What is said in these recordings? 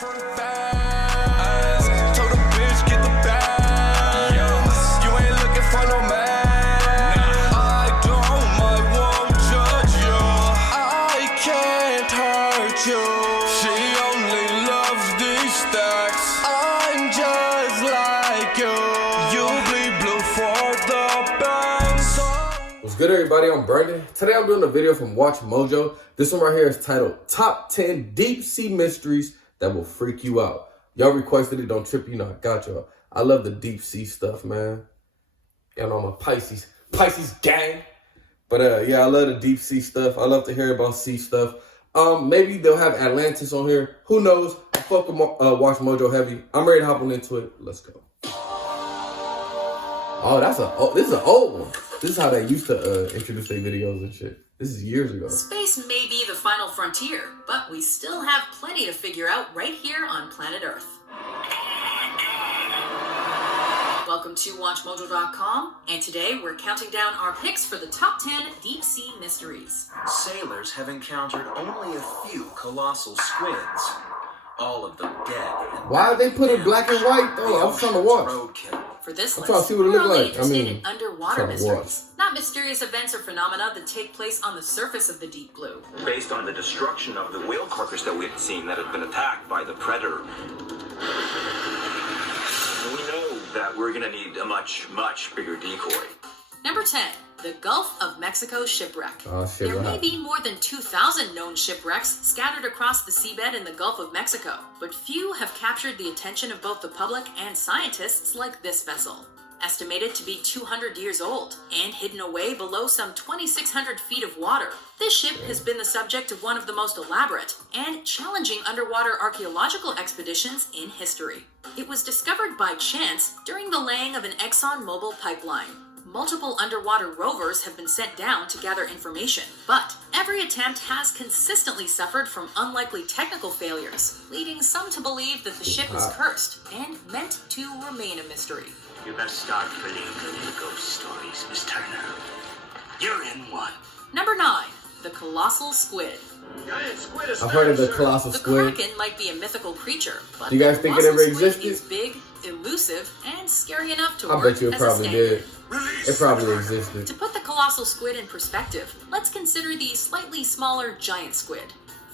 Told a bitch, get the bag. You ain't looking for no man. I won't judge you. I can't hurt you. She only loves these stacks. I'm just like you. You bleed blue for the bank. What's good, everybody? I'm Brandon. Today I'm doing a video from Watch Mojo. This one right here is titled Top 10 Deep Sea Mysteries That Will Freak You Out. Y'all requested it, don't trip, you know I got y'all. I love the deep sea stuff, man. Y'all know I'm a Pisces gang. But yeah, I love the deep sea stuff. I love to hear about sea stuff. Maybe they'll have Atlantis on here. Who knows? I fuck with Watch Mojo heavy. I'm ready to hop on into it. Let's go. Oh, this is an old one. This is how they used to introduce their videos and shit. This is years ago. Space may be the final frontier, but we still have plenty to figure out right here on planet Earth. Welcome to WatchMojo.com, and today we're counting down our picks for the top 10 deep sea mysteries. Sailors have encountered only a few colossal squids. All of them dead. Why they put it black and white though? I'm trying to watch. Roadkill. For this I'm list, trying to see what it we're look only like. interested in underwater trying to mysteries, not mysterious events or phenomena that take place on the surface of the deep blue. Based on the destruction of the whale carcass that we had seen that had been attacked by the predator, we know that we're going to need a much bigger decoy. Number 10. The Gulf of Mexico Shipwreck. Oh, shit, There what may happened? be more than 2,000 known shipwrecks scattered across the seabed in the Gulf of Mexico, but few have captured the attention of both the public and scientists like this vessel. Estimated to be 200 years old and hidden away below some 2,600 feet of water, this ship has been the subject of one of the most elaborate and challenging underwater archaeological expeditions in history. It was discovered by chance during the laying of an ExxonMobil pipeline. Multiple underwater rovers have been sent down to gather information, but every attempt has consistently suffered from unlikely technical failures, leading some to believe that the ship is cursed and meant to remain a mystery. You better start believing in ghost stories, Miss Turner. You're in one. Number 9. The Colossal Squid. I've heard of the colossal The squid. Kraken might be a mythical creature, but You guys the think it colossal ever squid existed? is big, elusive, and scary enough to I work bet you it as a probably stand-in. did. It probably existed. To put the colossal squid in perspective, let's consider the slightly smaller giant squid.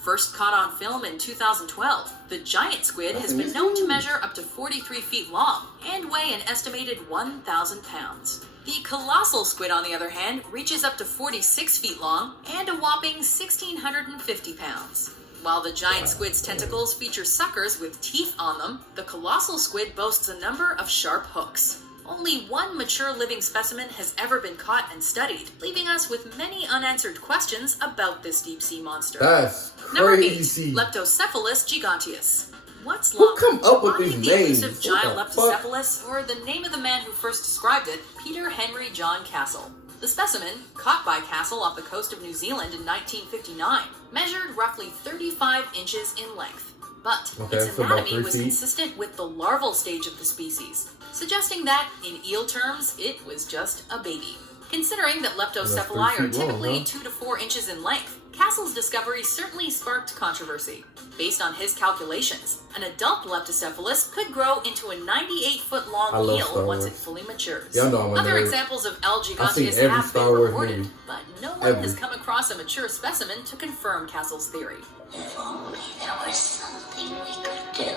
First caught on film in 2012, the giant squid has been known to measure up to 43 feet long and weigh an estimated 1,000 pounds. The colossal squid, on the other hand, reaches up to 46 feet long and a whopping 1,650 pounds. While the giant squid's tentacles feature suckers with teeth on them, the colossal squid boasts a number of sharp hooks. Only one mature living specimen has ever been caught and studied, leaving us with many unanswered questions about this deep-sea monster. That's Number 8. crazy. Leptocephalus Giganteus. What's Who longer, come up with finding these the names? elusive What giant the fuck? Leptocephalus, or the name of the man who first described it, Peter Henry John Castle? The specimen, caught by Castle off the coast of New Zealand in 1959, measured roughly 35 inches in length. But Okay, its so about anatomy 3 was feet. consistent with the larval stage of the species, suggesting that, in eel terms, it was just a baby. Considering that leptocephali are 3 feet long, typically huh? 2 to 4 inches in length, Castle's discovery certainly sparked controversy. Based on his calculations, an adult leptocephalus could grow into a 98-foot-long I love eel Star once Wars. it fully matures. Y'all know I'm a Other nerd. examples of L. I've seen giganteus every have Star been Wars reported, movie. but no one has Every. come across a mature specimen to confirm Castle's theory. If only there was something we could do.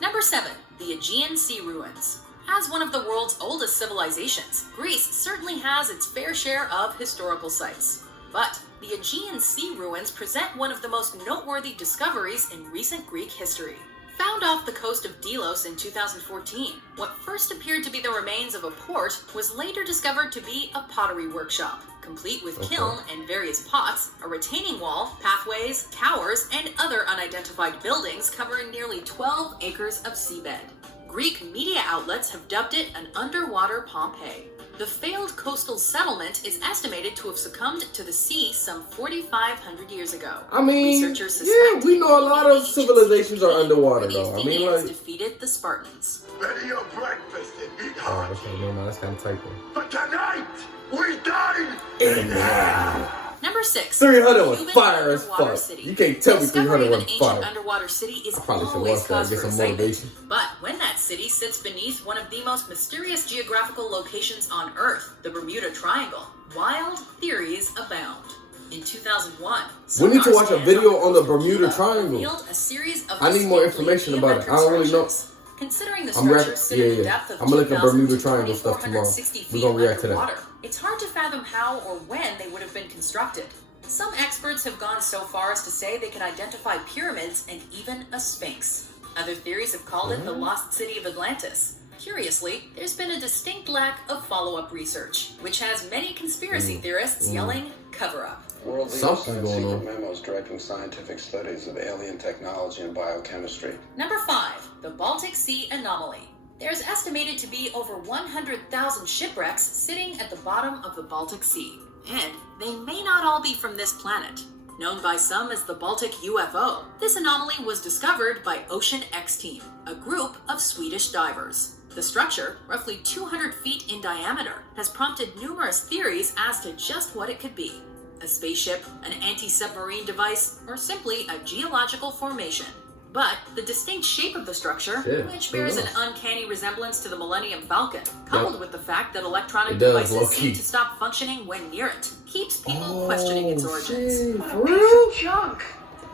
Number 7. The Aegean Sea Ruins. As one of the world's oldest civilizations, Greece certainly has its fair share of historical sites. But the Aegean Sea Ruins present one of the most noteworthy discoveries in recent Greek history. Found off the coast of Delos in 2014, what first appeared to be the remains of a port was later discovered to be a pottery workshop, complete with kiln and various pots, a retaining wall, pathways, towers, and other unidentified buildings covering nearly 12 acres of seabed. Greek media outlets have dubbed it an underwater Pompeii. The failed coastal settlement is estimated to have succumbed to the sea some 4,500 years ago. I mean, Researchers yeah, suspect we know a lot of ancient civilizations are Greece underwater, where the though. I mean, Athenians like... defeated the Spartans. Ready your breakfast and eat Oh, hot. okay, no, that's kind of tight, though. But tonight, we dine In hell. Number 6. 300 was Cuban fire as underwater fuck. city. You can't tell me Discovery 300 of an wasn't ancient fire. underwater city is Probably should always watch that, cause get for some excitement. motivation. But when that city sits beneath one of the most mysterious geographical locations on Earth, the Bermuda Triangle, wild theories abound. In 2001, We need to sonar watch a scans video the on the coast of Bermuda Cuba Triangle. revealed a series of I need more distinctly information about it. I geometric don't really know. structures. Considering the I'm structures sit in a depth of I'm gonna look at 2,000 Bermuda to Triangle stuff tomorrow. 2,460 We're feet gonna react to that. underwater, it's hard to fathom how or when they would have been constructed. Some experts have gone so far as to say they can identify pyramids and even a sphinx. Other theories have called it the lost city of Atlantis. Curiously, there's been a distinct lack of follow-up research, which has many conspiracy theorists yelling, cover up. World leaders Something signed going secret on. memos directing scientific studies of alien technology and biochemistry. Number 5, the Baltic Sea Anomaly. There's estimated to be over 100,000 shipwrecks sitting at the bottom of the Baltic Sea. And they may not all be from this planet. Known by some as the Baltic UFO, this anomaly was discovered by Ocean X Team, a group of Swedish divers. The structure, roughly 200 feet in diameter, has prompted numerous theories as to just what it could be. A spaceship, an anti-submarine device, or simply a geological formation. But the distinct shape of the structure, which bears an uncanny resemblance to the Millennium Falcon, coupled with the fact that electronic devices seem to stop functioning when near it, keeps people questioning its origins. Shit, for real? Junk.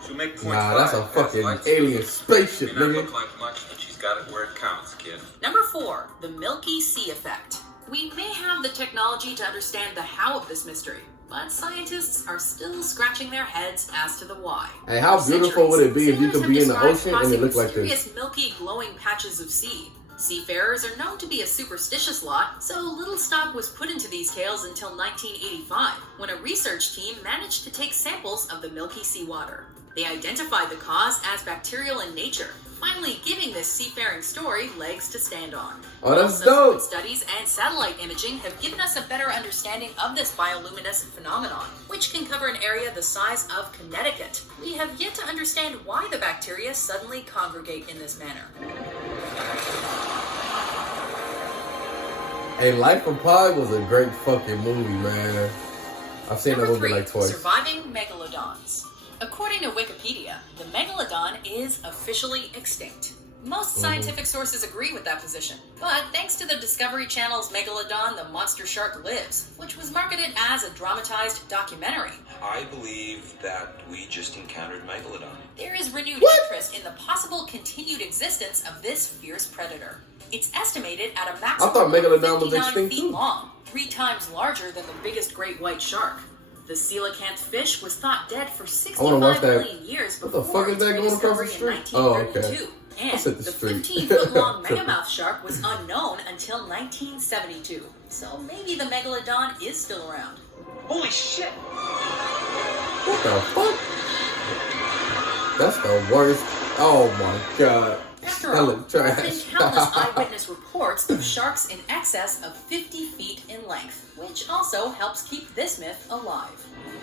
So make point Nah, that's a five. fucking Lights. alien spaceship, May not nigga. look like much, but she's got it where it counts, kid. Number 4, the Milky Sea Effect. We may have the technology to understand the how of this mystery, but scientists are still scratching their heads as to the why. Hey, how beautiful would it be if you could be in the ocean and it looked like this? Mysterious milky glowing patches of sea. Seafarers are known to be a superstitious lot, so little stock was put into these tales until 1985, when a research team managed to take samples of the Milky Sea water. They identified the cause as bacterial in nature, finally giving this seafaring story legs to stand on. Oh, that's Subsequent dope. studies and satellite imaging have given us a better understanding of this bioluminescent phenomenon, which can cover an area the size of Connecticut. We have yet to understand why the bacteria suddenly congregate in this manner. Hey, Life of Pi was a great fucking movie, man. I've seen that Number movie 3, like twice. surviving megalodons. According to Wikipedia, the megalodon is officially extinct. Most scientific sources agree with that position, but thanks to the Discovery Channel's Megalodon, the Monster Shark Lives, which was marketed as a dramatized documentary, I believe that we just encountered Megalodon. there is renewed interest in the possible continued existence of this fierce predator. It's estimated at a maximum thought Megalodon of was 59 extinct feet too. long, 3 times larger than the biggest great white shark. The coelacanth fish was thought dead for 65 watch that. million years What the before fuck is its that going across the rediscovery in street? Oh, okay. 1932. And I said the the street. 15-foot-long megamouth shark was unknown until 1972. So maybe the megalodon is still around. Holy shit! What the fuck? That's the worst. Oh my god. After all, Hella there have been trash. countless eyewitness reports of sharks in excess of 50 feet in length, which also helps keep this myth alive.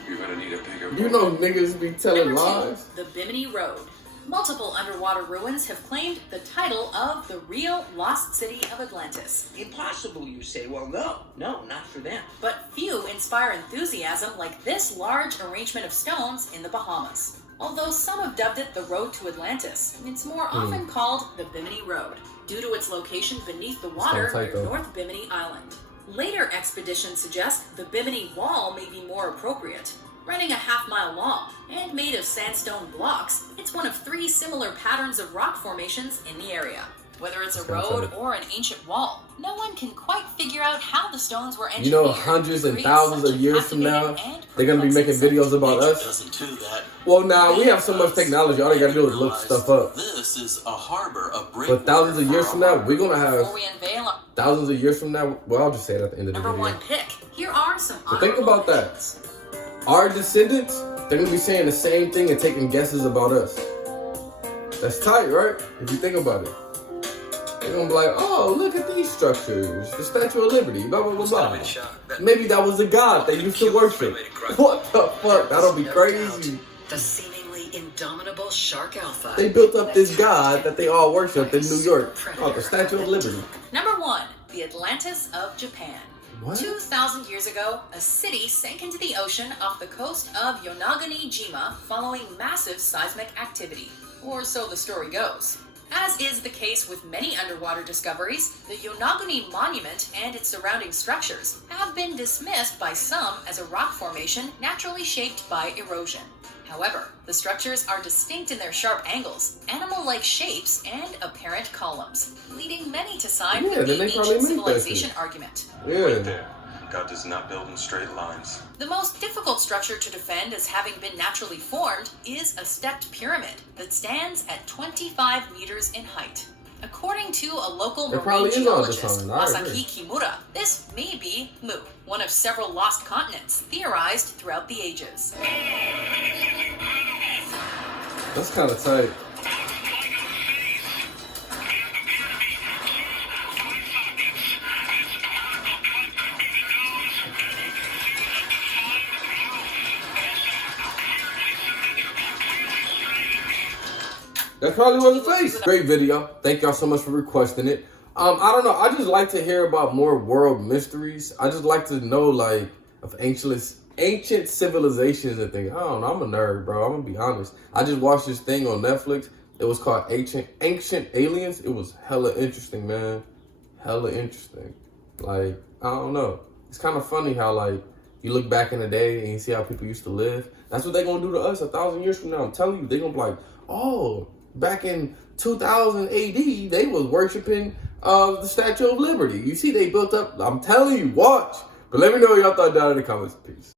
You're gonna need a bigger You know niggas be telling Number 2, lies. the Bimini Road. Multiple underwater ruins have claimed the title of the real lost city of Atlantis. Impossible, you say. Well, no, not for them. But few inspire enthusiasm like this large arrangement of stones in the Bahamas. Although some have dubbed it the Road to Atlantis, it's more often called the Bimini Road, due to its location beneath the water Sounds like near a- North Bimini Island. Later expeditions suggest the Bimini Wall may be more appropriate. Running a half-mile long and made of sandstone blocks, it's one of 3 similar patterns of rock formations in the area. Whether it's a road or an ancient wall, no one can quite figure out how the stones were engineered. You know, hundreds to and create thousands such of a years from now, captivating and they're gonna be making perplexing videos about Nature us. doesn't do that. Well, nah, we have so much technology. All they gotta do is look stuff up. This is a harbor of But thousands of years from now, we're gonna have Before we unveil our thousands of years from now. Well, I'll just say it at the end of the number video. 1 pick, here are some But think honorable about that. mentions. Our descendants, they're gonna be saying the same thing and taking guesses about us. That's tight, right? If you think about it. They're gonna be like, oh, look at these structures. The Statue of Liberty, blah, blah, blah, blah. Maybe that was a god they used to worship. What the fuck? That'll be crazy. The seemingly indomitable Shark Alpha. They built up this god that they all worship in New York called the Statue of Liberty. Number 1, the Atlantis of Japan. What? 2,000 years ago, a city sank into the ocean off the coast of Yonaguni-jima following massive seismic activity. Or so the story goes. As is the case with many underwater discoveries, the Yonaguni Monument and its surrounding structures have been dismissed by some as a rock formation naturally shaped by erosion. However, the structures are distinct in their sharp angles, animal-like shapes, and apparent columns, leading many to side with the ancient civilization argument. Right there. God does not build in straight lines. The most difficult structure to defend as having been naturally formed is a stepped pyramid that stands at 25 meters in height. According to a local marine geologist, Masaki Kimura, this may be Mu, one of several lost continents theorized throughout the ages. That's kind of tight. That probably wasn't face. Great video. Thank y'all so much for requesting it. I don't know. I just like to hear about more world mysteries. I just like to know, like, of ancient civilizations and things. I don't know. I'm a nerd, bro. I'm gonna be honest. I just watched this thing on Netflix. It was called Ancient Aliens. It was hella interesting, man. Hella interesting. Like, I don't know. It's kind of funny how, like, you look back in the day and you see how people used to live. That's what they're gonna do to us 1,000 years from now. I'm telling you, they're gonna be like, oh, back in 2000 AD, they was worshiping the Statue of Liberty. You see, they built up. I'm telling you, watch. But let me know what y'all thought down in the comments. Peace.